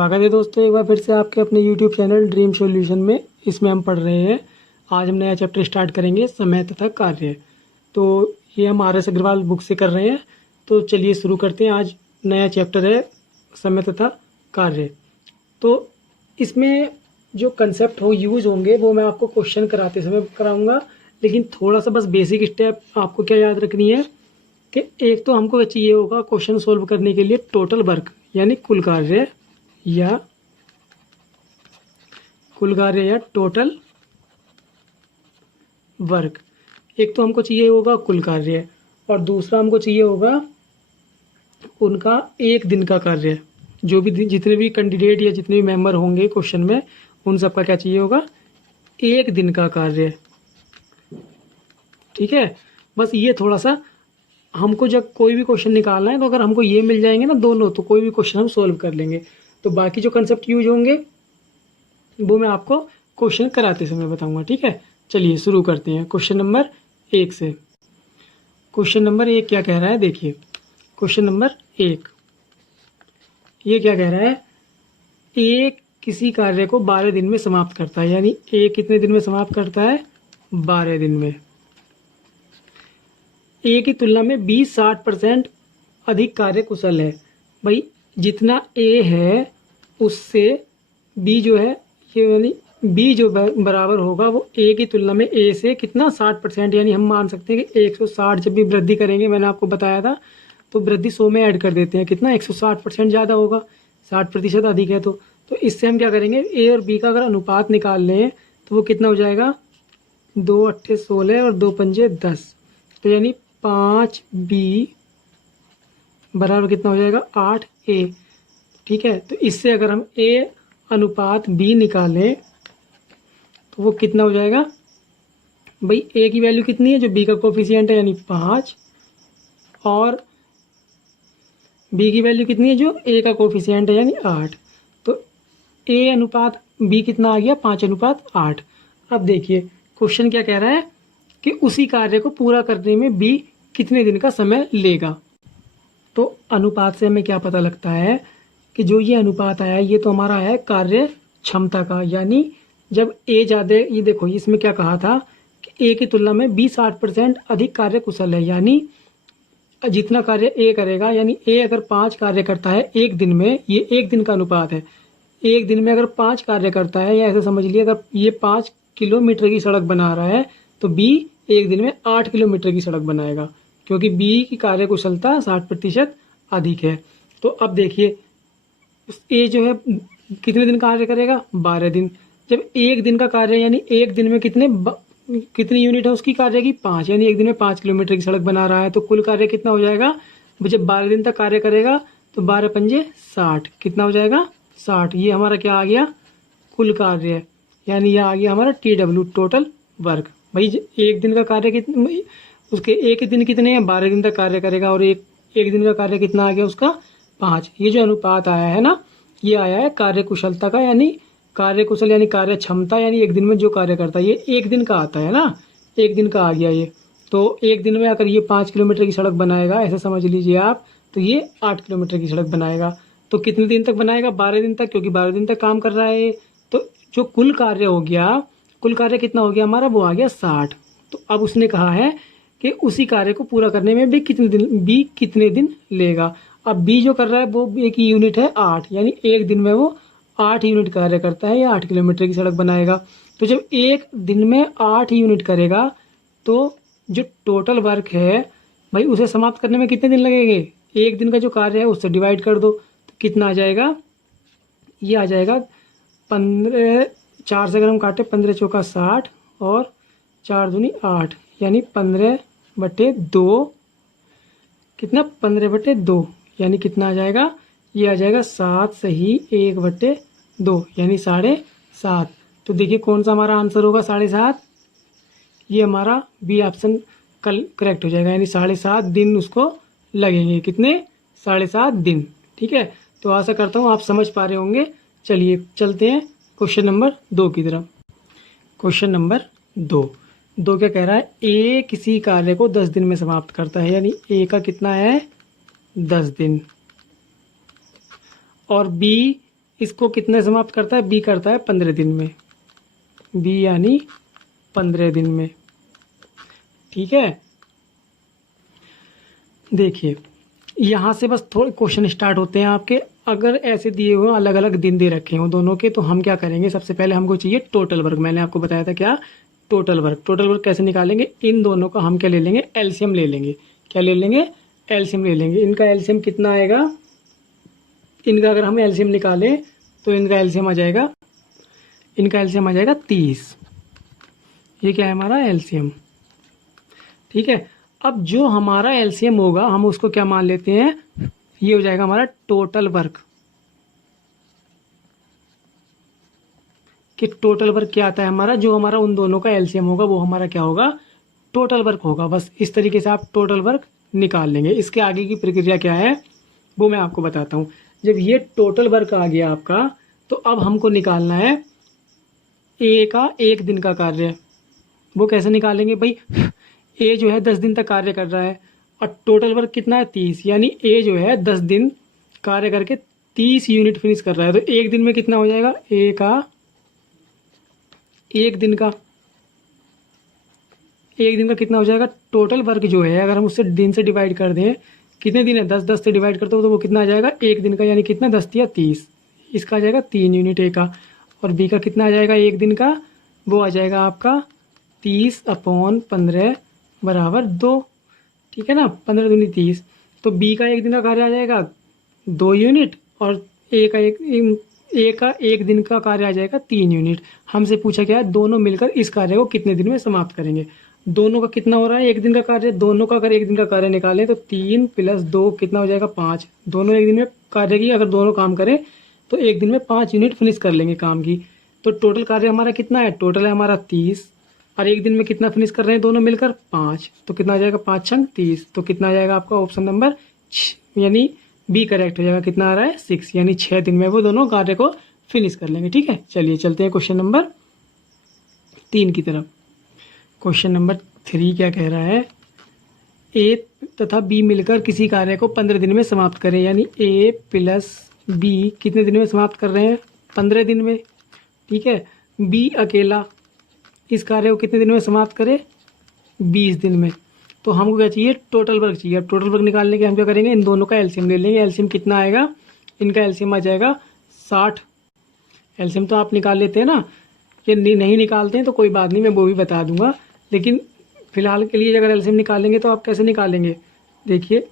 स्वागत है दोस्तों एक बार फिर से आपके अपने YouTube चैनल ड्रीम सॉल्यूशन में। इसमें हम पढ़ रहे हैं, आज हम नया चैप्टर स्टार्ट करेंगे, समय तथा कार्य। तो ये हम RS अग्रवाल बुक से कर रहे हैं। तो चलिए शुरू करते हैं। आज नया चैप्टर है समय तथा कार्य। तो इसमें जो कंसेप्ट यूज होंगे वो मैं आपको क्वेश्चन कराते समय कराऊंगा, लेकिन थोड़ा सा बस बेसिक स्टेप आपको क्या याद रखनी है कि एक तो हमको चाहिए होगा क्वेश्चन सोल्व करने के लिए टोटल वर्क यानी कुल कार्य या टोटल वर्क। एक तो हमको चाहिए होगा कुल कार्य और दूसरा हमको चाहिए होगा उनका एक दिन का कार्य। जो भी जितने भी कैंडिडेट या जितने भी मेंबर होंगे क्वेश्चन में, उन सबका क्या चाहिए होगा, एक दिन का कार्य। ठीक है, बस ये थोड़ा सा हमको जब कोई भी क्वेश्चन निकालना है तो अगर हमको ये मिल जाएंगे ना दोनों, तो कोई भी क्वेश्चन हम सोल्व कर लेंगे। तो बाकी जो कंसेप्ट यूज होंगे वो मैं आपको क्वेश्चन कराते समय बताऊंगा। ठीक है, चलिए शुरू करते हैं क्वेश्चन नंबर 1 से। क्वेश्चन नंबर 1 क्या कह रहा है, देखिए क्वेश्चन नंबर 1 ये क्या कह रहा है, एक किसी कार्य को 12 दिन में समाप्त करता है। यानी एक कितने दिन में समाप्त करता है, 12 दिन में। ए की तुलना में 20-60% अधिक कार्य कुशल है। भाई जितना ए है उससे बी जो है, ये यानी बी जो बराबर होगा वो ए की तुलना में ए से कितना 60%। यानी हम मान सकते हैं कि 160 जब भी वृद्धि करेंगे, मैंने आपको बताया था, तो वृद्धि 100 में ऐड कर देते हैं, कितना 160% ज़्यादा होगा, 60% अधिक है। तो इससे हम क्या करेंगे, ए और बी का अगर अनुपात निकाल लें तो वो कितना हो जाएगा, 2 अट्ठे 16 और 2 पंजे 10। तो यानी 5B बराबर कितना हो जाएगा, 8A। ठीक है, तो इससे अगर हम A अनुपात B निकालें तो वो कितना हो जाएगा, भाई A की वैल्यू कितनी है, जो B का कोफिशिएंट है यानी 5, और B की वैल्यू कितनी है, जो A का कोफिशिएंट है यानी 8। तो A अनुपात B कितना आ गया, 5:8। अब देखिए क्वेश्चन क्या कह रहा है कि उसी कार्य को पूरा करने में B कितने दिन का समय लेगा। तो अनुपात से हमें क्या पता लगता है कि जो ये अनुपात आया ये तो हमारा है कार्य क्षमता का। यानी जब ए ज़्यादा, ये देखो इसमें क्या कहा था कि ए की तुलना में 20-60% अधिक कार्य कुशल है। यानी जितना कार्य ए करेगा, यानी ए अगर 5 कार्य करता है एक दिन में, ये एक दिन का अनुपात है, एक दिन में अगर 5 कार्य करता है, या ऐसा समझ लिया अगर ये 5 किलोमीटर की सड़क बना रहा है तो बी एक दिन में 8 किलोमीटर की सड़क बनाएगा, क्योंकि बी की कार्य कुशलता 60% अधिक है। तो अब देखिए ए जो है कितने दिन कार्य करेगा, 12 दिन। जब एक दिन का कार्य, यानी एक दिन में कितनी यूनिट है उसकी कार्य की, 5, यानी एक दिन में 5 किलोमीटर की सड़क बना रहा है, तो कुल कार्य कितना हो जाएगा, जब 12 दिन तक कार्य करेगा तो 12 पंजे 60, कितना हो जाएगा 60। ये हमारा क्या आ गया, कुल कार्य, यानी यह आ गया हमारा TW टोटल वर्क। भाई एक दिन का कार्य कितना, उसके एक दिन कितने हैं, 12 दिन तक कार्य करेगा, और एक दिन का कार्य कितना आ गया उसका 5। ये जो अनुपात आया है ना, ये आया है कार्य कुशलता का, यानी कार्य कुशल यानी कार्य क्षमता, यानी एक दिन में जो कार्य करता है, ये एक दिन का आता है ना, एक दिन का आ गया ये। तो एक दिन में अगर ये 5 किलोमीटर की सड़क बनाएगा, ऐसा समझ लीजिए आप, तो ये 8 किलोमीटर की सड़क बनाएगा। तो कितने दिन तक बनाएगा, 12 दिन तक, क्योंकि 12 दिन तक काम कर रहा है। तो जो कुल कार्य हो गया, कुल कार्य कितना हो गया हमारा, वो आ गया 60। तो अब उसने कहा है कि उसी कार्य को पूरा करने में भी कितने दिन लेगा। अब बी जो कर रहा है वो एक यूनिट है 8, यानी एक दिन में वो 8 यूनिट कार्य करता है या 8 किलोमीटर की सड़क बनाएगा। तो जब एक दिन में 8 यूनिट करेगा तो जो टोटल वर्क है भाई उसे समाप्त करने में कितने दिन लगेंगे, एक दिन का जो कार्य है उससे डिवाइड कर दो, तो कितना आ जाएगा, ये आ जाएगा 15, 4 से अगर हम काटे 15 चौका 60 और 4 दूनी 8, यानी 15/2, कितना 15/2, यानी कितना आ जाएगा, ये आ जाएगा 7 सही 1/2, यानी 7.5। तो देखिए कौन सा हमारा आंसर होगा, 7.5। ये हमारा बी ऑप्शन कल करेक्ट हो जाएगा, यानी 7.5 दिन उसको लगेंगे, कितने 7.5 दिन। ठीक है, तो आशा करता हूँ आप समझ पा रहे होंगे। चलिए चलते हैं क्वेश्चन नंबर 2 की तरफ। क्वेश्चन नंबर 2 क्या कह रहा है, ए किसी कार्य को 10 दिन में समाप्त करता है, यानी ए का कितना है 10 दिन, और बी इसको कितने समाप्त करता है? बी करता है 15 दिन में, बी यानी 15 दिन में। ठीक है, देखिए यहाँ से बस थोड़े क्वेश्चन स्टार्ट होते हैं आपके। अगर ऐसे दिए हुए अलग अलग दिन दे रखे हों दोनों के, तो हम क्या करेंगे, सबसे पहले हमको चाहिए टोटल वर्क। मैंने आपको बताया था क्या, टोटल वर्क। टोटल वर्क कैसे निकालेंगे? इन दोनों का हम क्या ले लेंगे? एलसीएम ले लेंगे। क्या ले लेंगे? एलसीएम ले लेंगे। इनका एलसीएम कितना आएगा? इनका अगर हम एलसीएम निकालें तो इनका एलसीएम आ जाएगा, इनका एलसीएम आ जाएगा 30। ये क्या है? हमारा एलसीएम। ठीक है, अब जो हमारा एलसीएम होगा हम उसको क्या मान लेते हैं? ये हो जाएगा हमारा टोटल वर्क। कि टोटल वर्क क्या आता है हमारा? जो हमारा उन दोनों का एलसीएम होगा वो हमारा क्या होगा? टोटल वर्क होगा। बस इस तरीके से आप टोटल वर्क निकाल लेंगे। इसके आगे की प्रक्रिया क्या है वो मैं आपको बताता हूँ। जब ये टोटल वर्क आ गया आपका, तो अब हमको निकालना है ए का 1 दिन का कार्य। वो कैसे निकालेंगे भाई? ए जो है 10 दिन तक कार्य कर रहा है और टोटल वर्क कितना है? 30। यानी ए जो है 10 दिन कार्य करके 30 यूनिट फिनिश कर रहा है। तो 1 दिन में कितना हो जाएगा? ए का 1 दिन का, 1 दिन का कितना हो जाएगा? टोटल वर्क जो है अगर हम उससे दिन से डिवाइड कर दें, कितने दिन है? 10 से डिवाइड करते हो तो वो कितना आ जाएगा? 1 दिन का। यानी कितना? 10 या 30। इसका आ जाएगा 3 यूनिट ए का। और बी का कितना आ जाएगा 1 दिन का? वो आ जाएगा आपका 30/15 बराबर 2। ठीक है ना, 15 दूनी 30। तो बी का 1 दिन का कार्य आ जाएगा 2 यूनिट और ए का 1 दिन का कार्य आ जाएगा 3 यूनिट। हमसे पूछा गया है दोनों मिलकर इस कार्य को कितने दिन में समाप्त करेंगे। दोनों का कितना हो रहा है? 1 दिन का कार्य। दोनों का अगर 1 दिन का कार्य निकालें तो 3 + 2 कितना हो जाएगा? 5। दोनों 1 दिन में कार्य की अगर दोनों काम करें तो 1 दिन में 5 यूनिट फिनिश कर लेंगे काम की। तो टोटल कार्य हमारा कितना है? टोटल है हमारा 30 और 1 दिन में कितना फिनिश कर रहे हैं दोनों मिलकर? 5। तो कितना आ जाएगा? 5 × 30। तो कितना आ जाएगा आपका? ऑप्शन नंबर यानी बी करेक्ट हो जाएगा। कितना आ रहा है? 6। यानी 6 दिन में वो दोनों कार्य को फिनिश कर लेंगे। ठीक है, चलिए चलते हैं क्वेश्चन नंबर 3 की तरफ। क्वेश्चन नंबर 3 क्या कह रहा है? ए तथा बी मिलकर किसी कार्य को 15 दिन में समाप्त करें। यानी ए + बी कितने दिन में समाप्त कर रहे हैं? 15 दिन में। ठीक है, बी अकेला इस कार्य को कितने दिन में समाप्त करे? 20 दिन में। तो हमको क्या चाहिए? टोटल वर्क चाहिए। अब टोटल वर्क निकालने के हम क्या करेंगे? इन दोनों का एलसीएम ले लेंगे। एलसीएम कितना आएगा? इनका एलसीएम आ जाएगा 60। एलसीएम तो आप निकाल लेते हैं ना, ये नहीं निकालते हैं तो कोई बात नहीं, मैं वो भी बता दूंगा। लेकिन फिलहाल के लिए अगर एलसीएम निकालेंगे तो आप कैसे निकालेंगे? देखिए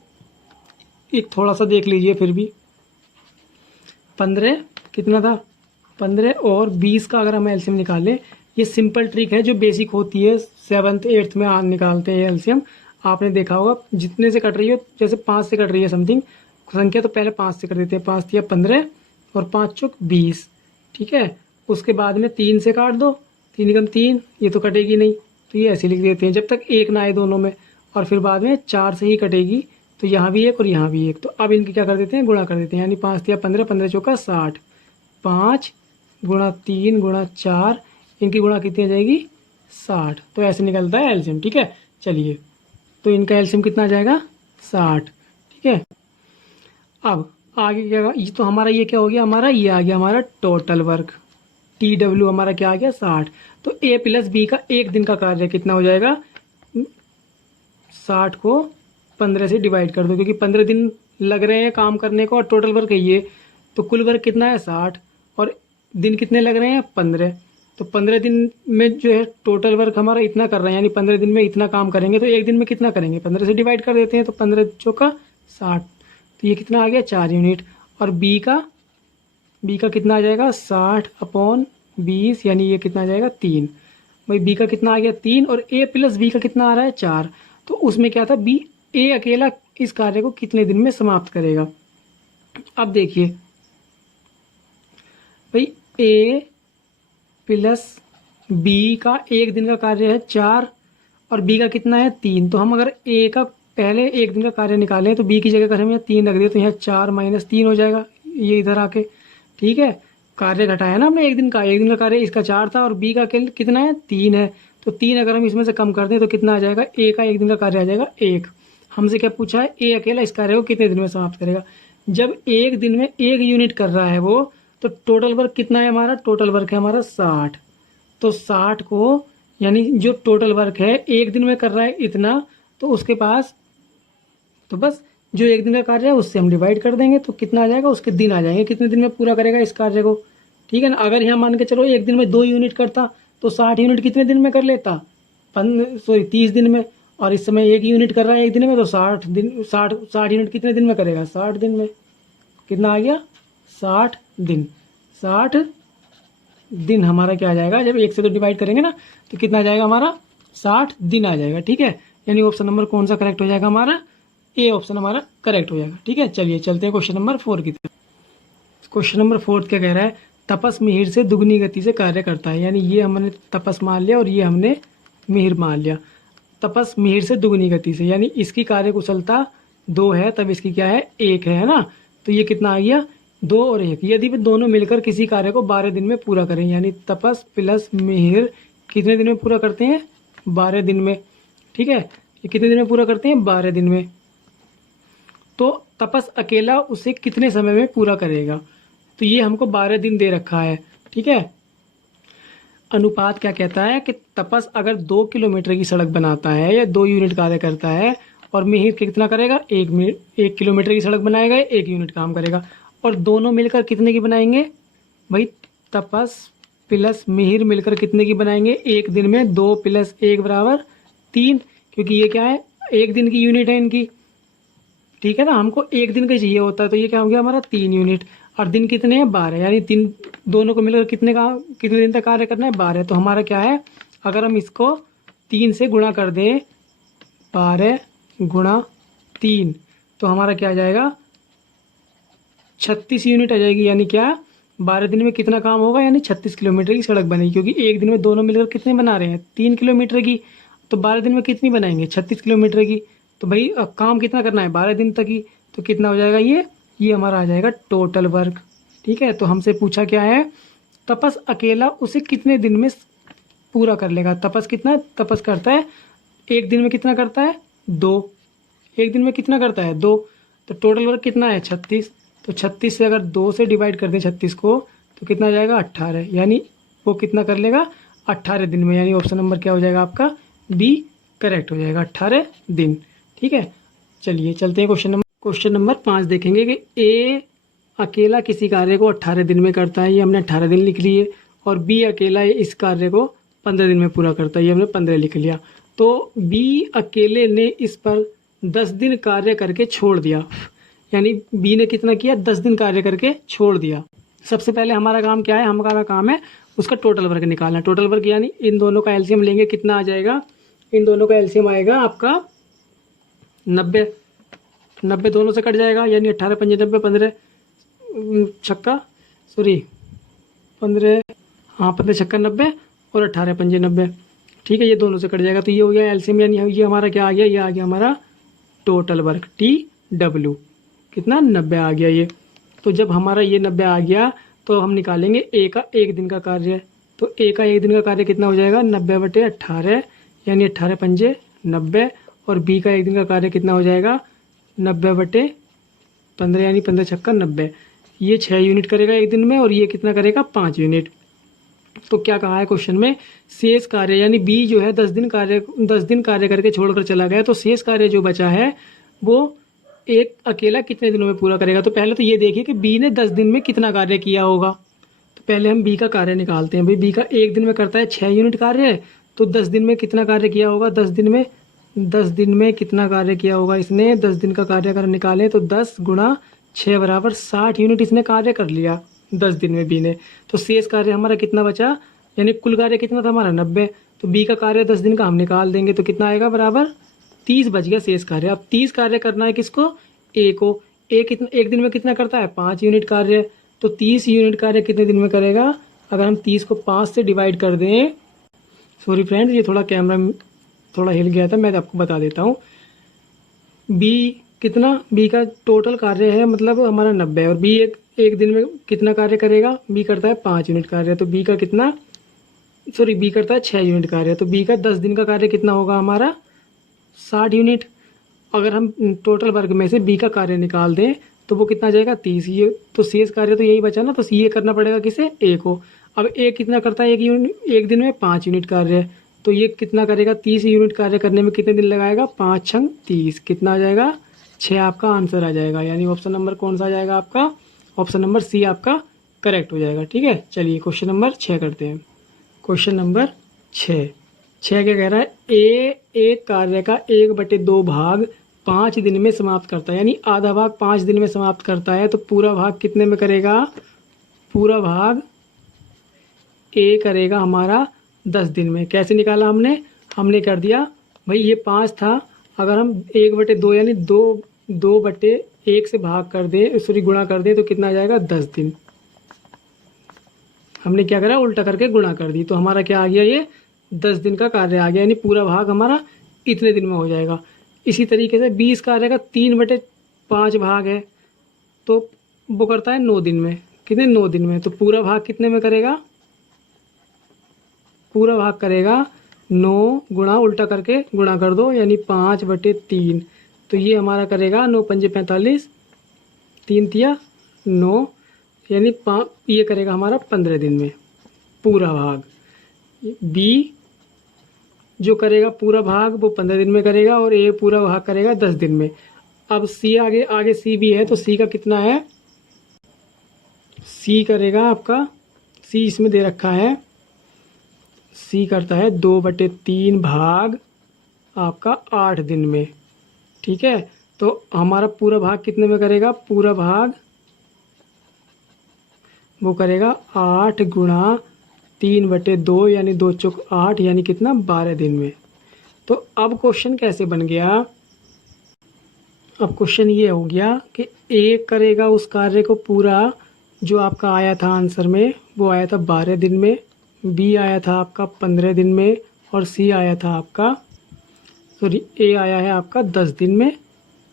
एक थोड़ा सा देख लीजिए फिर भी। 15 कितना था? 15 और 20 का अगर हम एलसीएम निकालें, ये सिंपल ट्रिक है जो बेसिक होती है, 7th 8th में निकालते हैं एलसीएम। आपने देखा होगा जितने से कट रही हो, जैसे 5 से कट रही है समथिंग संख्या तो पहले 5 से कर देते हैं। 5 या 15 और 5 चौक 20। ठीक है, उसके बाद में 3 से काट दो, 3 × 3, ये तो कटेगी नहीं तो ये ऐसे लिख देते हैं जब तक 1 ना आए दोनों में। और फिर बाद में 4 से ही कटेगी, तो यहाँ भी 1 और यहाँ भी 1। तो अब इनकी क्या कर देते हैं? गुणा कर देते हैं। यानी 5 या 15, 15 चौका 60, 5 × 3 × 4, इनकी गुणा कितनी आ जाएगी? 60। तो ऐसे निकलता है एलसीएम। ठीक है, चलिए तो इनका एलसीएम कितना आ जाएगा? 60। ठीक है, अब आगे क्या? ये तो हमारा ये क्या हो गया? हमारा ये आ गया हमारा टोटल वर्क। TW हमारा क्या आ गया? 60। तो A + B का 1 दिन का कार्य कितना हो जाएगा? 60 को 15 से डिवाइड कर दो, क्योंकि 15 दिन लग रहे हैं काम करने को और टोटल वर्क है ये। तो कुल वर्क कितना है? 60 और दिन कितने लग रहे हैं? 15। तो 15 दिन में जो है टोटल वर्क हमारा इतना कर रहे हैं, यानी 15 दिन में इतना काम करेंगे। तो 1 दिन में कितना करेंगे? 15 से डिवाइड कर देते हैं। तो 15 चौका 60। तो ये कितना आ गया? 4 यूनिट। और बी का कितना आ जाएगा? 60/20, यानी ये कितना आ जाएगा? 3। भाई बी का कितना आ गया? 3। और A + B का कितना आ रहा है? 4। तो उसमें क्या था? A अकेला इस कार्य को कितने दिन में समाप्त करेगा? अब देखिए भाई A + B का 1 दिन का कार्य है 4 और B का कितना है? 3। तो हम अगर A का पहले 1 दिन का कार्य निकालें तो B की जगह अगर हम यहाँ 3 रख दिए तो यहाँ 4 - 3 हो जाएगा, ये इधर आके। ठीक है, कार्य घटाया ना हमने 1 दिन का। 1 दिन का कार्य इसका 4 था और B का कितना है? 3 है। तो 3 अगर हम इसमें से कम कर दें तो कितना आ जाएगा? A का 1 दिन का कार्य आ जाएगा 1। हमसे क्या पूछा है? A अकेला इस कार्य को कितने दिन में समाप्त करेगा? जब 1 दिन में 1 यूनिट कर रहा है वो, तो टोटल वर्क कितना है हमारा, टोटल वर्क है हमारा 60। तो 60 को यानी जो टोटल वर्क है एक दिन में कर रहा है इतना, तो उसके पास तो बस जो एक दिन का कार्य है उससे हम डिवाइड कर देंगे तो कितना आ जाएगा, उसके दिन आ जाएंगे, कितने दिन में पूरा करेगा इस कार्य को। ठीक है ना। अगर यहाँ मान के चलो एक दिन में 2 यूनिट करता तो 60 यूनिट कितने दिन में कर लेता, 30 दिन में। और इस समय 1 यूनिट कर रहा है एक दिन में, तो 60 यूनिट कितने दिन में करेगा, 60 दिन में। कितना आ गया, 60 दिन। 60 दिन हमारा क्या आ जाएगा, जब 1 से तो डिवाइड करेंगे ना तो कितना आ जाएगा हमारा, 60 दिन आ जाएगा। ठीक है, यानी ऑप्शन नंबर कौन सा करेक्ट हो जाएगा हमारा, ए ऑप्शन हमारा करेक्ट हो जाएगा। ठीक है, चलिए चलते हैं क्वेश्चन नंबर 4 की तरफ। क्वेश्चन नंबर 4 क्या कह रहा है, तपस मिहिर से दुगनी गति से कार्य करता है। यानी ये हमने तपस मान लिया और ये हमने मिहिर मान लिया। तपस मिहिर से दुगनी गति से, यानी इसकी कार्य कुशलता 2 है, तब इसकी क्या है, 1 है ना। तो ये कितना आ गया, 2 और 1। यदि वे दोनों मिलकर किसी कार्य को 12 दिन में पूरा करें, यानी तपस प्लस मिहिर कितने दिन में पूरा करते हैं, 12 दिन में। ठीक है, ये कितने दिन में पूरा करते हैं, 12 दिन में। तो तपस अकेला उसे कितने समय में पूरा करेगा, तो ये हमको 12 दिन दे रखा है। ठीक है, अनुपात क्या कहता है कि तपस अगर 2 किलोमीटर की सड़क बनाता है या 2 यूनिट कार्य करता है और मिहिर कितना करेगा, 1 किलोमीटर की सड़क बनाएगा, 1 यूनिट काम करेगा। और दोनों मिलकर कितने की बनाएंगे भाई, तपस प्लस मिहिर मिलकर कितने की बनाएंगे, एक दिन में 2 + 1 = 3, क्योंकि ये क्या है, 1 दिन की यूनिट है इनकी। ठीक है ना, हमको 1 दिन का चाहिए होता है, तो ये क्या हो गया हमारा 3 यूनिट। और दिन कितने हैं, 12, यानी 3 दोनों को मिलकर कितने दिन तक कार्य करना है, 12। तो हमारा क्या है, अगर हम इसको 3 से गुणा कर दें, 12 × 3, तो हमारा क्या आ जाएगा, 36 यूनिट आ जाएगी। यानी क्या, 12 दिन में कितना काम होगा, यानी 36 किलोमीटर की सड़क बनेगी। क्योंकि एक दिन में दोनों मिलकर कितने बना रहे हैं, 3 किलोमीटर की, तो 12 दिन में कितनी बनाएंगे, 36 किलोमीटर की। तो भाई अब काम कितना करना है, 12 दिन तक ही। तो कितना हो जाएगा, ये हमारा आ जाएगा टोटल वर्क। ठीक है, तो हमसे पूछा क्या है, तपस अकेला उसे कितने दिन में पूरा कर लेगा। तपस कितना तपस करता है, एक दिन में कितना करता है, 2। एक दिन में कितना करता है, 2। तो टोटल वर्क कितना है, 36। तो 36 से अगर 2 से डिवाइड कर दें 36 को, तो कितना आ जाएगा, 18। यानी वो कितना कर लेगा, 18 दिन में। यानी ऑप्शन नंबर क्या हो जाएगा आपका, बी करेक्ट हो जाएगा, 18 दिन। ठीक है, चलिए चलते हैं क्वेश्चन नंबर 5 देखेंगे कि ए अकेला किसी कार्य को 18 दिन में करता है, ये हमने 18 दिन लिख लिए। और बी अकेला इस कार्य को 15 दिन में पूरा करता है, ये हमने 15 लिख लिया। तो बी अकेले ने इस पर 10 दिन कार्य करके छोड़ दिया। यानी बी ने कितना किया, 10 दिन कार्य करके छोड़ दिया। सबसे पहले हमारा काम क्या है, हमारा काम है उसका टोटल वर्क निकालना। टोटल वर्क यानी इन दोनों का एलसीएम लेंगे, कितना आ जाएगा, इन दोनों का एलसीएम आएगा आपका 90। 90 दोनों से कट जाएगा, यानी 18 × 5 = 90, 15 छक्का 90 और 18 × 5 = 90। ठीक है, ये दोनों से कट जाएगा, तो ये हो गया एलसीएम। यानी ये हमारा क्या आ गया, ये आ गया हमारा टोटल वर्क, TW कितना, 90 आ गया ये। तो जब हमारा ये 90 आ गया, तो हम निकालेंगे ए का 1 दिन का कार्य। तो ए का 1 दिन का कार्य कितना हो जाएगा, 90/18, यानी 18 × 5 = 90। और बी का 1 दिन का कार्य कितना हो जाएगा, 90/15, यानी 15 छक्का 90। ये 6 यूनिट करेगा एक दिन में, और ये कितना करेगा, 5 यूनिट। तो क्या कहा है क्वेश्चन में, शेष कार्य, यानी बी जो है 10 दिन कार्य करके छोड़कर चला गया, तो शेष कार्य जो बचा है वो एक अकेला कितने दिनों में पूरा करेगा। तो पहले तो ये देखिए कि बी ने 10 दिन में कितना कार्य किया होगा। तो पहले हम बी का कार्य निकालते हैं। भाई बी का 1 दिन में करता है 6 यूनिट कार्य, तो 10 दिन में कितना कार्य किया होगा, 10 दिन में कितना कार्य किया होगा इसने, 10 दिन का कार्य अगर निकालें तो 10 × 6 = 60 यूनिट इसने कार्य कर लिया 10 दिन में बी ने। तो शेष कार्य हमारा कितना बचा, यानी कुल कार्य कितना था हमारा, 90। तो बी का कार्य 10 दिन का हम निकाल देंगे, तो कितना आएगा, बराबर 30 बच गया शेष कार्य। अब 30 कार्य करना है किसको, ए को। एक दिन में कितना करता है, 5 यूनिट कार्य। तो 30 यूनिट कार्य कितने दिन में करेगा, अगर हम 30 को 5 से डिवाइड कर दें, सॉरी फ्रेंड्स ये थोड़ा कैमरा थोड़ा हिल गया था, मैं आपको बता देता हूँ। बी का टोटल कार्य है मतलब हमारा 90, और बी एक दिन में कितना कार्य करेगा, बी करता है 5 यूनिट कार्य। तो बी करता है 6 यूनिट कार्य। तो बी का 10 दिन का कार्य कितना होगा हमारा, 60 यूनिट। अगर हम टोटल वर्क में से बी का कार्य निकाल दें तो वो कितना आ जाएगा 30। ये तो शेष कार्य तो यही बचा ना, तो ये करना पड़ेगा किसे, ए को। अब ए कितना करता है, एक दिन में 5 यूनिट कार्य, तो ये कितना करेगा, 30 यूनिट कार्य करने में कितने दिन लगाएगा, 5 छंग 30, कितना आ जाएगा 6 आपका आंसर आ जाएगा। यानी ऑप्शन नंबर कौन सा आ जाएगा आपका, ऑप्शन नंबर सी आपका करेक्ट हो जाएगा। ठीक है, चलिए क्वेश्चन नंबर 6 करते हैं। क्वेश्चन नंबर 6 क्या कह रहा है, ए एक कार्य का 1/2 भाग 5 दिन में समाप्त करता है, यानी आधा भाग 5 दिन में समाप्त करता है, तो पूरा भाग कितने में करेगा, पूरा भाग ए करेगा हमारा 10 दिन में। कैसे निकाला हमने कर दिया भाई, ये 5 था, अगर हम 1/2 यानी 2/1 से भाग कर दें, सॉरी गुणा कर दें, तो कितना आ जाएगा 10 दिन। हमने क्या करा, उल्टा करके गुणा कर दी, तो हमारा क्या आ गया, ये 10 दिन का कार्य आ गया, यानी पूरा भाग हमारा इतने दिन में हो जाएगा। इसी तरीके से 20 कार्य का 3/5 भाग है, तो वो करता है 9 दिन में, कितने 9 दिन में, तो पूरा भाग कितने में करेगा, पूरा भाग करेगा 9 गुणा उल्टा करके गुणा कर दो, यानी 5/3, तो ये हमारा करेगा 9 पंजे 45, 3 तिया 9, यानी ये करेगा हमारा 15 दिन में पूरा भाग। बी जो करेगा पूरा भाग वो 15 दिन में करेगा, और ए पूरा भाग करेगा 10 दिन में। अब सी आगे सी भी है, तो सी का कितना है, सी करेगा आपका, सी इसमें दे रखा है, सी करता है 2/3 भाग आपका 8 दिन में। ठीक है, तो हमारा पूरा भाग कितने में करेगा, पूरा भाग वो करेगा 8 गुणा 3/2, यानी 2 चौक 8, यानी कितना 12 दिन में। तो अब क्वेश्चन कैसे बन गया, अब क्वेश्चन ये हो गया कि ए करेगा उस कार्य को पूरा जो आपका आया था आंसर में, वो आया था 12 दिन में, बी आया था आपका 15 दिन में, और सी आया था आपका, सॉरी ए आया है आपका 10 दिन में,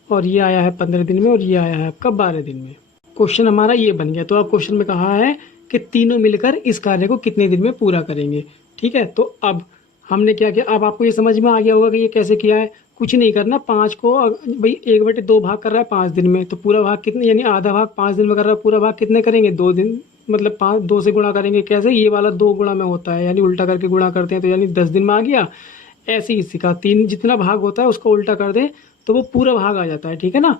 और ये आया है 15 दिन में, और ये आया है आपका 12 दिन में। क्वेश्चन हमारा ये बन गया। तो अब क्वेश्चन में कहा है कि तीनों मिलकर इस कार्य को कितने दिन में पूरा करेंगे। ठीक है, तो अब हमने क्या किया, अब आपको ये समझ में आ गया होगा कि ये कैसे किया है। कुछ नहीं करना, 5 को भाई 1/2 भाग कर रहा है 5 दिन में, तो पूरा भाग कितने, यानी आधा भाग 5 दिन में कर रहा है, पूरा भाग कितने करेंगे 2 दिन, मतलब 2 से गुणा करेंगे। कैसे, ये वाला 2 गुणा में होता है, यानी उल्टा करके गुणा करते हैं, तो यानी 10 दिन में आ गया। ऐसे ही इसी का 3 जितना भाग होता है उसको उल्टा कर दें तो वो पूरा भाग आ जाता है। ठीक है ना,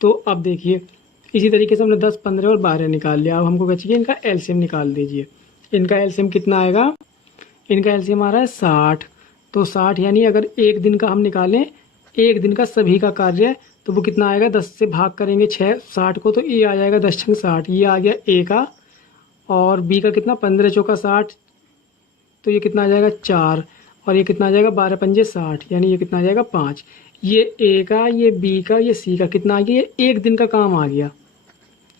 तो अब देखिए इसी तरीके से हमने 10, 15 और 12 निकाल लिया। अब हमको क्या चाहिए, इनका एलसीएम निकाल दीजिए। इनका एलसीएम कितना आएगा, इनका एलसीएम आ रहा है 60, तो 60 यानी अगर एक दिन का हम निकालें, एक दिन का सभी का कार्य, तो वो कितना आएगा, 10 से भाग करेंगे 60 को, तो ये आ जाएगा 10 छंग 60, ये आ गया ए का, और बी का कितना 15 चौका 60, तो ये कितना आ जाएगा 4, और ये कितना आ जाएगा 12 पंजे 60, यानी ये कितना आ जाएगा 5। ये ए का, ये बी का, ये सी का कितना आ गया, ये एक दिन का काम आ गया।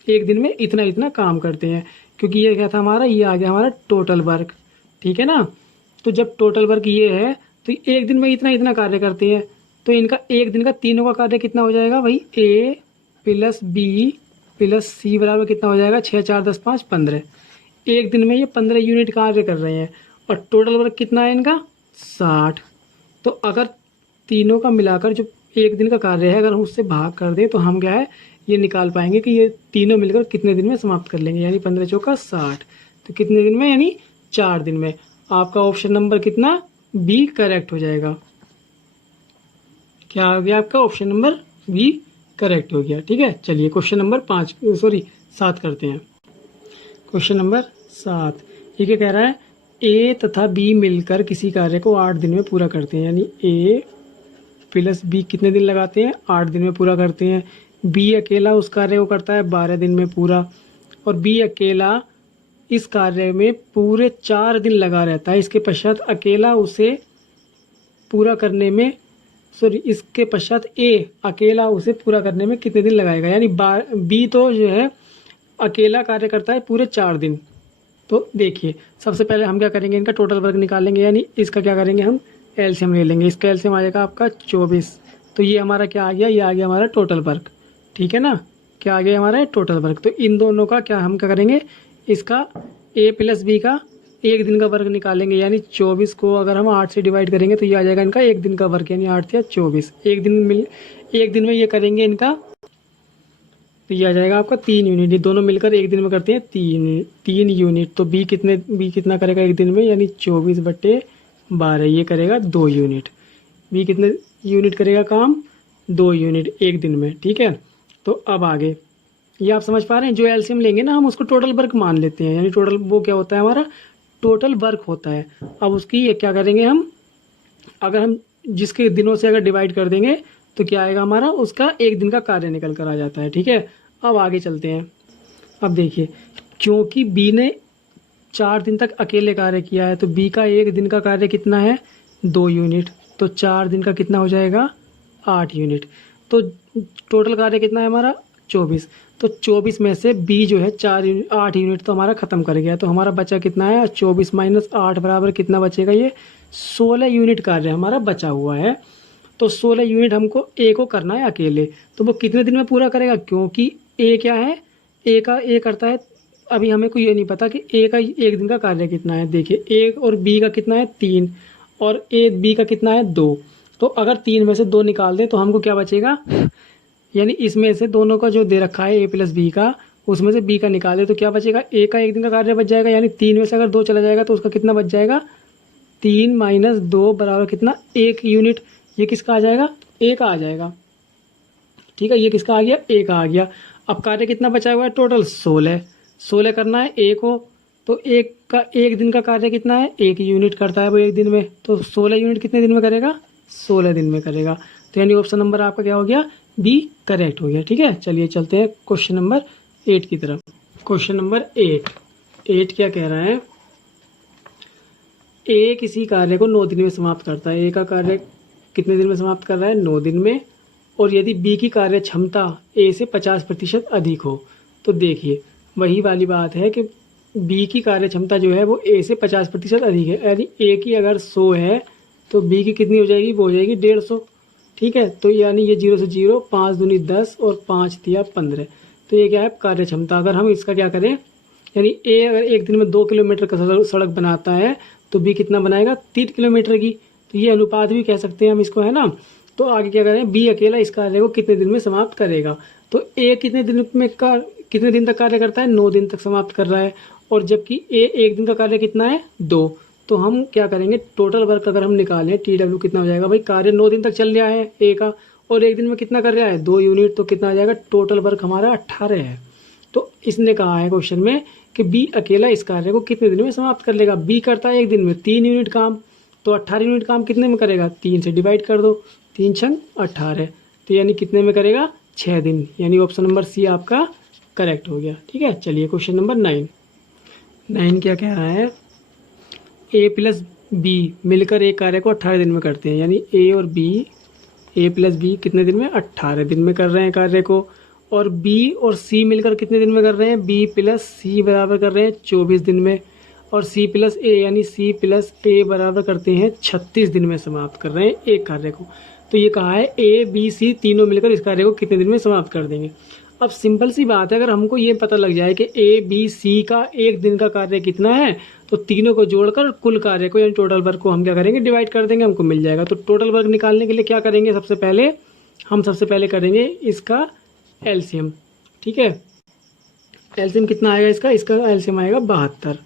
एक दिन में इतना इतना काम करते हैं, क्योंकि ये क्या था हमारा, ये आ गया हमारा टोटल वर्क। ठीक है ना, तो जब टोटल वर्क ये है तो एक दिन में इतना इतना कार्य करते हैं, तो इनका एक दिन का तीनों का कार्य कितना हो जाएगा भाई, ए प्लस बी प्लस सी बराबर कितना हो जाएगा, 6 4 10 5 15। एक दिन में ये 15 यूनिट कार्य कर रहे हैं, और टोटल वर्क कितना है इनका 60। तो अगर तीनों का मिलाकर जो एक दिन का कार्य है, अगर हम उससे भाग कर दें, तो हम क्या है ये निकाल पाएंगे कि ये तीनों मिलकर कितने दिन में समाप्त कर लेंगे, यानी 15 चौका 60, तो कितने दिन में, यानी 4 दिन में। आपका ऑप्शन नंबर कितना, बी करेक्ट हो जाएगा। क्या हो गया आपका, ऑप्शन नंबर बी करेक्ट हो गया। ठीक है, चलिए क्वेश्चन नंबर 7 करते हैं। क्वेश्चन नंबर 7 ये क्या कह रहा है, ए तथा बी मिलकर किसी कार्य को 8 दिन में पूरा करते हैं, यानी ए प्लस बी कितने दिन लगाते हैं, 8 दिन में पूरा करते हैं। बी अकेला उस कार्य को करता है 12 दिन में पूरा, और बी अकेला इस कार्य में पूरे 4 दिन लगा रहता है। इसके पश्चात अकेला उसे पूरा करने में, सॉरी इसके पश्चात ए अकेला उसे पूरा करने में कितने दिन लगाएगा, यानी बी तो जो है अकेला कार्य करता है पूरे 4 दिन। तो देखिए सबसे पहले हम क्या करेंगे, इनका टोटल वर्क निकालेंगे, यानी इसका क्या करेंगे, हम एलसीएम ले लेंगे। इसका एलसीएम आ जाएगा आपका 24, तो ये हमारा क्या आ गया, ये आ गया हमारा टोटल वर्क। ठीक है ना, क्या आ गया हमारा टोटल वर्क। तो इन दोनों का क्या हम क्या करेंगे, इसका ए प्लस बी का एक दिन का वर्क निकालेंगे, यानी 24 को अगर हम 8 से डिवाइड करेंगे तो ये आ जाएगा इनका एक दिन का वर्क, यानी 8 या 24। एक दिन में ये करेंगे इनका तो ये आ जाएगा आपका 3 यूनिट। ये दोनों मिलकर एक दिन में करते हैं 3 यूनिट। तो बी कितना करेगा एक दिन में, यानी 24/12 ये करेगा 2 यूनिट। बी कितने यूनिट करेगा काम, 2 यूनिट एक दिन में। ठीक है, तो अब आगे ये आप समझ पा रहे हैं, जो एलसीएम लेंगे ना हम उसको टोटल वर्क मान लेते हैं, यानी टोटल वो क्या होता है हमारा, टोटल वर्क होता है। अब उसकी ये क्या करेंगे हम, अगर हम जिसके दिनों से अगर डिवाइड कर देंगे तो क्या आएगा हमारा, उसका एक दिन का कार्य निकल कर आ जाता है। ठीक है, अब आगे चलते हैं। अब देखिए, क्योंकि बी ने 4 दिन तक अकेले कार्य किया है तो बी का एक दिन का कार्य कितना है, 2 यूनिट। तो 4 दिन का कितना हो जाएगा, 8 यूनिट। तो टोटल कार्य कितना है हमारा, 24। तो 24 में से बी जो है 8 यूनिट तो हमारा ख़त्म कर गया। तो हमारा बचा कितना है, 24 - 8 बराबर कितना बचेगा, ये 16 यूनिट कार्य हमारा बचा हुआ है। तो 16 यूनिट हमको ए को करना है अकेले। तो वो कितने दिन में पूरा करेगा, क्योंकि ए क्या है, ए करता है। अभी हमें को ये नहीं पता कि ए का एक दिन का कार्य कितना है। देखिए, ए और बी का कितना है 3 और ए बी का कितना है 2। तो अगर 3 में से 2 निकाल दें तो हमको क्या बचेगा, यानी इसमें से दोनों का जो दे रखा है ए प्लस बी का, उसमें से बी का निकाले तो क्या बचेगा, ए का एक दिन का कार्य बच जाएगा। यानी 3 में से अगर 2 चला जाएगा तो उसका कितना बच जाएगा, 3 - 2 बराबर कितना, 1 यूनिट। ये किसका आ जाएगा, ए का आ जाएगा। ठीक है, ये किसका आ गया, ए का आ गया। अब कार्य कितना बचा हुआ है, टोटल 16 करना है ए को। तो एक दिन का कार्य कितना है, 1 यूनिट करता है वो एक दिन में। तो 16 यूनिट कितने दिन में करेगा, 16 दिन में करेगा। तो यानी ऑप्शन नंबर आपका क्या हो गया, बी करेक्ट हो गया। ठीक है, चलिए चलते हैं क्वेश्चन नंबर 8 की तरफ। क्वेश्चन नंबर 8 क्या कह रहा है, ए किसी कार्य को 9 दिन में समाप्त करता है। ए का कार्य कितने दिन में समाप्त कर रहा है, 9 दिन में। और यदि बी की कार्य क्षमता ए से 50% अधिक हो। तो देखिए, वही वाली बात है कि बी की कार्य क्षमता जो है वो ए से 50% अधिक है। यानी ए की अगर 100 है तो बी की कितनी हो जाएगी, वो हो जाएगी 150। ठीक है, तो यानी ये 0 से 0, 5 दूनी 10 और 5 दिया 15। तो ये क्या है, कार्य क्षमता। अगर हम इसका क्या करें, यानी ए अगर एक दिन में 2 किलोमीटर का सड़क बनाता है तो बी कितना बनाएगा, 3 किलोमीटर की। तो ये अनुपात भी कह सकते हैं हम इसको, है ना। तो आगे क्या करें, बी अकेला इस कार्य को कितने दिन में समाप्त करेगा। तो ए कितने दिन तक कार्य करता है, 9 दिन तक समाप्त कर रहा है। और जबकि ए एक दिन का कार्य कितना है, 2। तो हम क्या करेंगे, टोटल वर्क अगर हम निकालें TW कितना हो जाएगा, भाई कार्य 9 दिन तक चल रहा है ए का और एक दिन में कितना कर रहा है, 2 यूनिट। तो कितना आ जाएगा, टोटल वर्क हमारा 18 है। तो इसने कहा है क्वेश्चन में कि बी अकेला इस कार्य को कितने दिन में समाप्त कर लेगा। बी करता है एक दिन में 3 यूनिट काम, तो 18 यूनिट काम कितने में करेगा, 3 से डिवाइड कर दो, 3 छंग 18। तो यानी कितने में करेगा, 6 दिन। यानी ऑप्शन नंबर सी आपका करेक्ट हो गया। ठीक है, चलिए क्वेश्चन नंबर 9 क्या कह रहा है, ए प्लस बी मिलकर एक कार्य को 18 दिन में करते हैं। यानी ए प्लस बी कितने दिन में, 18 दिन में कर रहे हैं कार्य को। और बी और सी मिलकर कितने दिन में कर रहे हैं, बी प्लस सी बराबर कर रहे हैं 24 दिन में। और सी प्लस ए यानी सी प्लस ए बराबर करते हैं 36 दिन में समाप्त कर रहे हैं एक कार्य को। तो ये कहा है ए बी सी तीनों मिलकर इस कार्य को कितने दिन में समाप्त कर देंगे। अब सिंपल सी बात है, अगर हमको ये पता लग जाए कि ए बी सी का एक दिन का कार्य कितना है तो तीनों को जोड़कर कुल कार्य को यानी टोटल वर्क को हम क्या करेंगे, डिवाइड कर देंगे, हमको मिल जाएगा। तो टोटल वर्क निकालने के लिए क्या करेंगे, सबसे पहले करेंगे इसका एलसीएम। ठीक है, एलसीएम कितना आएगा इसका एलसीएम आएगा 72।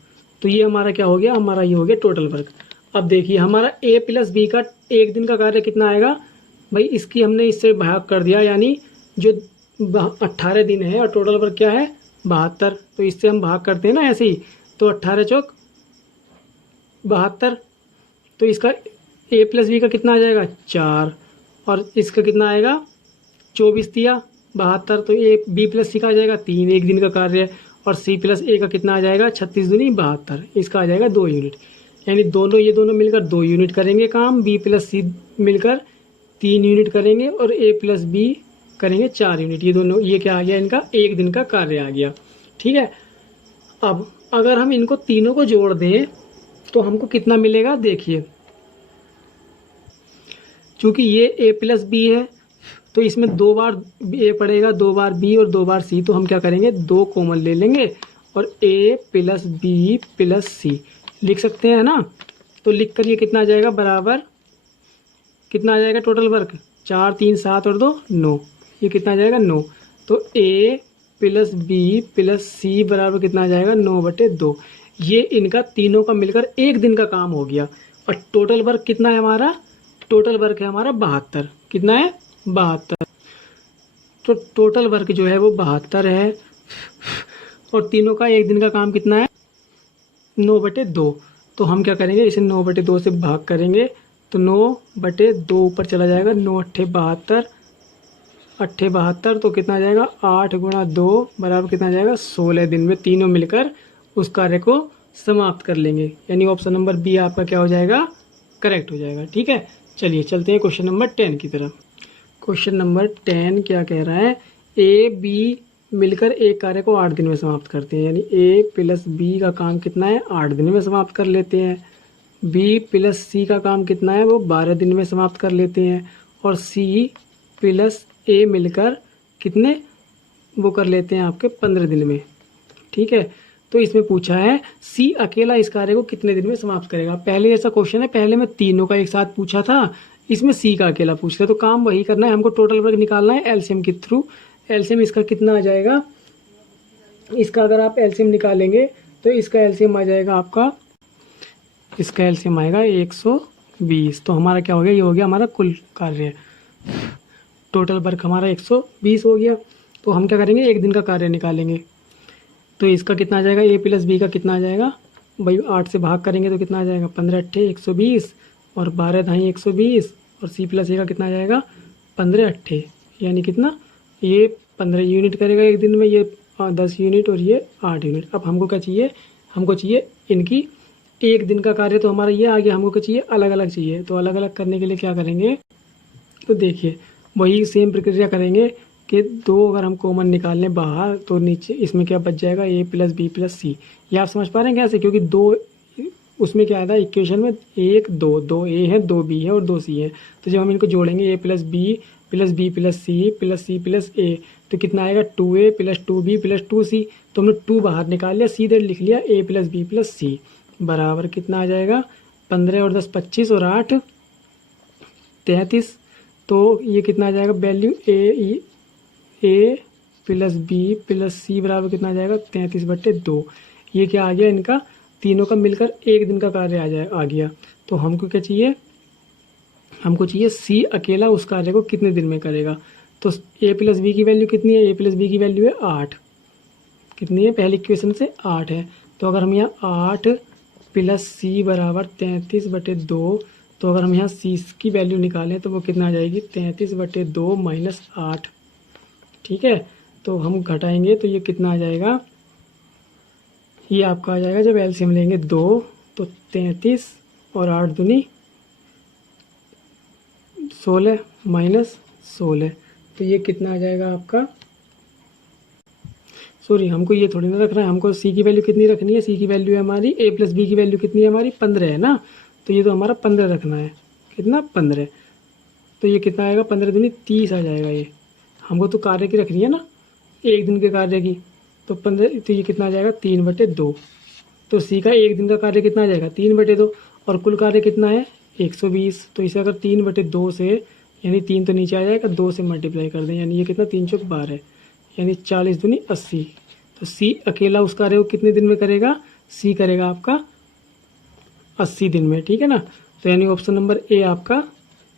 तो ये हमारा क्या हो गया, हमारा ये हो गया टोटल वर्क। अब देखिए हमारा ए प्लस बी का एक दिन का कार्य कितना आएगा, भाई इसकी हमने इससे भाग कर दिया, यानी जो 18 दिन है और टोटल वर्क क्या है 72। तो इससे हम भाग करते हैं ना ऐसे ही, तो 18 चौक 72। तो इसका ए प्लस बी का कितना आ जाएगा 4 और इसका कितना आएगा 24 दिया 72। तो ए बी प्लस सी का आ जाएगा 3 एक दिन का कार्य और सी प्लस ए का कितना आ जाएगा 36 दूनी 72, इसका आ जाएगा 2 यूनिट। यानी ये दोनों मिलकर 2 यूनिट करेंगे काम, बी प्लस सी मिलकर 3 यूनिट करेंगे और ए प्लस बी करेंगे 4 यूनिट। ये क्या आ गया, इनका एक दिन का कार्य आ गया। ठीक है, अब अगर हम इनको तीनों को जोड़ दें तो हमको कितना मिलेगा, देखिए चूंकि ये ए प्लस बी है तो इसमें 2 बार ए पड़ेगा, 2 बार बी और 2 बार सी। तो हम क्या करेंगे, 2 कॉमन ले लेंगे और ए प्लस बी प्लस सी लिख सकते हैं ना। तो लिख कर ये कितना आ जाएगा, बराबर कितना आ जाएगा टोटल वर्क, 4 3 7 और 2 9, ये कितना आ जाएगा 9। तो ए प्लस बी प्लस सी बराबर कितना आ जाएगा 9/2। ये इनका तीनों का मिलकर एक दिन का काम हो गया। और टोटल वर्क कितना है हमारा? टोटल वर्क है हमारा 72। कितना है? 72। तो टोटल वर्क जो है वो 72 है। और तीनों का एक दिन का काम कितना है? 9/2। तो हम क्या करेंगे, इसे 9/2 से भाग करेंगे तो 9/2 ऊपर चला जाएगा। 9 अट्ठे 72, अट्ठे 72 तो कितना आ जाएगा? 8 गुणा 2 बराबर कितना आ जाएगा? 16 दिन में तीनों मिलकर उस कार्य को समाप्त कर लेंगे। यानी ऑप्शन नंबर बी आपका क्या हो जाएगा? करेक्ट हो जाएगा। ठीक है, चलिए चलते हैं क्वेश्चन नंबर 10 की तरफ। क्वेश्चन नंबर 10 क्या कह रहा है? ए बी मिलकर एक कार्य को 8 दिन में समाप्त करते हैं। यानी ए प्लस बी का काम कितना है? 8 दिन में समाप्त कर लेते हैं। बी प्लस सी का काम कितना है? वो 12 दिन में समाप्त कर लेते हैं। और सी प्लस ए मिलकर कितने वो कर लेते हैं आपके 15 दिन में। ठीक है, तो इसमें पूछा है सी अकेला इस कार्य को कितने दिन में समाप्त करेगा। पहले ऐसा क्वेश्चन है, पहले में तीनों का एक साथ पूछा था, इसमें सी का अकेला पूछ रहे। तो काम वही करना है, हमको टोटल वर्क निकालना है एलसीएम के थ्रू। एलसीएम इसका कितना आ जाएगा? इसका अगर आप एलसीएम निकालेंगे तो इसका एलसीएम आ जाएगा आपका, इसका एलसीएम आएगा 120। तो हमारा क्या हो गया? ये हो गया हमारा कुल कार्य। टोटल वर्क हमारा 120 हो गया। तो हम क्या करेंगे? एक दिन का कार्य निकालेंगे। तो इसका कितना आ जाएगा? ए प्लस बी का कितना आ जाएगा भाई? 8 से भाग करेंगे तो कितना आ जाएगा? 15 अट्ठे 120 और 12 धाई 120। और सी प्लस ए का कितना आ जाएगा? 15 अट्ठे, यानी कितना? ये 15 यूनिट करेगा एक दिन में, ये 10 यूनिट और ये 8 यूनिट। अब हमको क्या चाहिए? हमको चाहिए इनकी एक दिन का कार्य। तो हमारा ये आ गया। हमको क्या चाहिए? अलग अलग चाहिए। तो अलग अलग करने के लिए क्या करेंगे? तो देखिए वही सेम प्रक्रिया करेंगे कि दो अगर हम कॉमन निकाल लें बाहर तो नीचे इसमें क्या बच जाएगा? ए प्लस बी प्लस सी। ये आप समझ पा रहे हैं कैसे? क्योंकि दो उसमें क्या था इक्वेशन में? 1 2, 2 ए है 2 बी है और 2 सी है। तो जब हम इनको जोड़ेंगे A plus B plus C plus A तो कितना आएगा? 2a plus 2b plus 2c। तो हमने 2 बाहर निकाल लिया, सीधे लिख लिया a प्लस बी प्लस सी बराबर कितना आ जाएगा? 15 और 10 25 और 8 33। तो ये कितना आ जाएगा? वैल्यू ए प्लस बी प्लस सी बराबर कितना आ जाएगा? 33/2। ये क्या आ गया? इनका तीनों का मिलकर एक दिन का कार्य आ गया। तो हमको क्या चाहिए? हमको चाहिए सी अकेला उस कार्य को कितने दिन में करेगा। तो ए प्लस बी की वैल्यू कितनी है? ए प्लस बी की वैल्यू है 8। कितनी है? पहली इक्वेशन से 8 है। तो अगर हम यहाँ 8 प्लस सी बराबर 33/2, तो अगर हम यहाँ सी की वैल्यू निकालें तो वो कितना आ जाएगी? 33/2 माइनस 8। ठीक है, तो हम घटाएंगे तो ये कितना आ जाएगा? ये आपका आ जाएगा, जब एलसीएम लेंगे 2 तो 33 और 8 दूनी 16 माइनस 16। तो ये कितना आ जाएगा आपका? सॉरी, हमको ये थोड़ी ना रखना है, हमको सी की वैल्यू कितनी रखनी है? सी की वैल्यू है हमारी ए प्लस बी की वैल्यू कितनी है हमारी? 15 है ना। तो ये तो हमारा 15 रखना है। कितना? 15। तो ये कितना आएगा? 15 दूनी 30 आ जाएगा। ये हमको तो कार्य की रखनी है ना, एक दिन के कार्य की। तो 15, तो ये कितना आ जाएगा? 3/2। तो सी का एक दिन का कार्य कितना आ जाएगा? 3/2। और कुल कार्य कितना है? 120। तो इसे अगर 3/2 से, यानी 3 तो नीचे आ जाएगा, 2 से मल्टीप्लाई कर दें, यानी ये कितना? 3 चौक 12, यानी 40 दूनी 80। तो सी अकेला उस कार्य को कितने दिन में करेगा? सी करेगा आपका 80 दिन में। ठीक है ना। तो यानी ऑप्शन नंबर ए आपका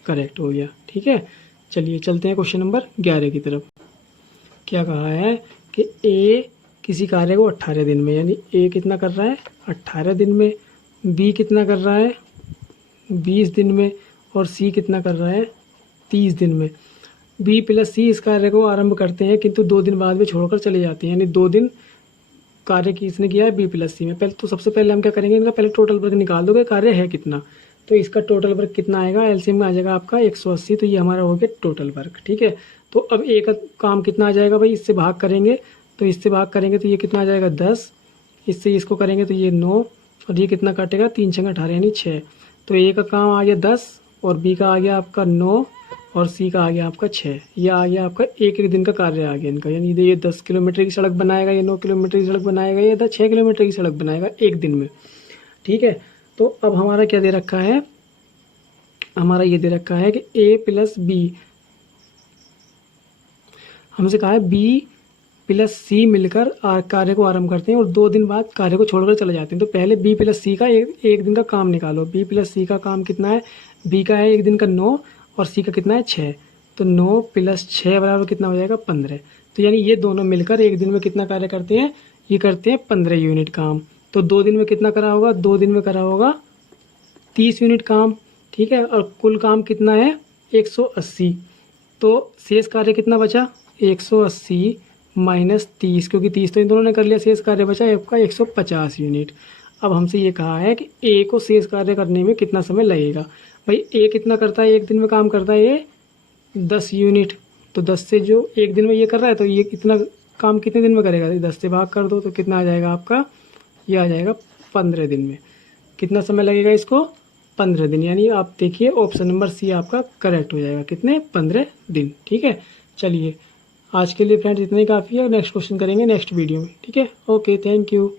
करेक्ट हो गया। ठीक है, चलिए चलते हैं क्वेश्चन नंबर 11 की तरफ। क्या कहा है कि ए किसी कार्य को 18 दिन में, यानी ए कितना कर रहा है? 18 दिन में। बी कितना कर रहा है? 20 दिन में। और सी कितना कर रहा है? 30 दिन में। बी प्लस सी इस कार्य को आरंभ करते हैं किंतु 2 दिन बाद में छोड़कर चले जाते हैं। यानी 2 दिन कार्य किसने किया है? बी प्लस सी में। पहले तो सबसे पहले हम क्या करेंगे? इनका पहले टोटल वर्क निकाल दोगे, कार्य है कितना। तो इसका टोटल वर्क कितना आएगा? एलसीएम में आ जाएगा आपका 180। तो ये हमारा हो गया टोटल वर्क। ठीक है, तो अब ए का काम कितना आ जाएगा भाई? इससे भाग करेंगे तो इससे भाग करेंगे तो ये कितना आ जाएगा? 10। इससे इसको करेंगे तो ये 9 और ये कितना काटेगा? 3 6 18 यानी 6। तो ए का काम आ गया 10 और बी का आ गया आपका 9 और सी का आ गया आपका 6। ये आ गया आपका एक एक दिन का कार्य आ गया इनका। यानी ये 10 किलोमीटर की सड़क बनाएगा, ये 9 किलोमीटर की सड़क बनाएगा, ये 6 किलोमीटर की सड़क बनाएगा एक दिन में। ठीक है, तो अब हमारा क्या दे रखा है? हमारा ये दे रखा है कि ए प्लस बी, हमसे कहा है बी प्लस सी मिलकर कार्य को आरंभ करते हैं और 2 दिन बाद कार्य को छोड़कर चले जाते हैं। तो पहले बी प्लस सी का एक दिन का काम निकालो। बी प्लस सी का काम कितना है? बी का है एक दिन का 9 और सी का कितना है 6। तो 9 + 6 बराबर कितना हो जाएगा? 15। तो यानी ये दोनों मिलकर एक दिन में कितना कार्य करते हैं? ये करते हैं 15 यूनिट काम। तो 2 दिन में कितना करा होगा? 2 दिन में करा होगा 30 यूनिट काम, ठीक है। और कुल काम कितना है? 180। तो शेष कार्य कितना बचा? 180 - 30, क्योंकि 30 तो इन दोनों ने कर लिया, शेष कार्य बचा आपका 150 यूनिट। अब हमसे ये कहा है कि ए को शेष कार्य करने में कितना समय लगेगा। भाई ए कितना करता है? एक दिन में काम करता है ये 10 यूनिट। तो 10 से जो एक दिन में ये कर रहा है तो ये कितना काम कितने दिन में करेगा? 10 से भाग कर दो तो कितना आ जाएगा आपका? ये आ जाएगा 15 दिन में। कितना समय लगेगा इसको? 15 दिन। यानी आप देखिए ऑप्शन नंबर सी आपका करेक्ट हो जाएगा। कितने? 15 दिन, ठीक है। चलिए आज के लिए फ्रेंड्स इतना ही काफ़ी है। नेक्स्ट क्वेश्चन करेंगे नेक्स्ट वीडियो में, ठीक है। Okay, thank you.